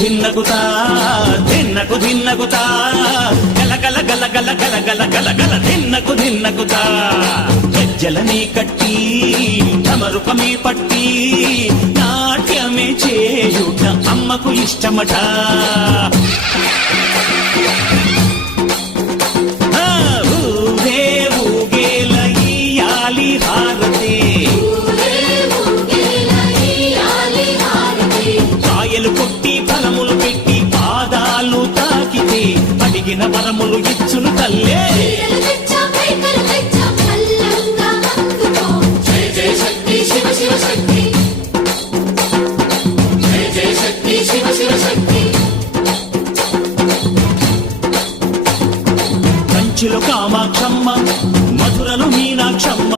ధిన్నకుతా ధిన్నకు ధిన్నకుతా గల గల గల గల గల గల గల గల ధిన్నకుతా గజ్జలనే కట్టి తమరుపమే పట్టి నాట్యమే చేయుట అమ్మకు ఇష్టమట. ఊరే ఊగేల ఇయ్యాలి హారతి, కాయలు కొట్టి ఫలములు పెట్టి పాదాలు తాకితే అడిగిన వరములు ఇచ్చును తల్లే.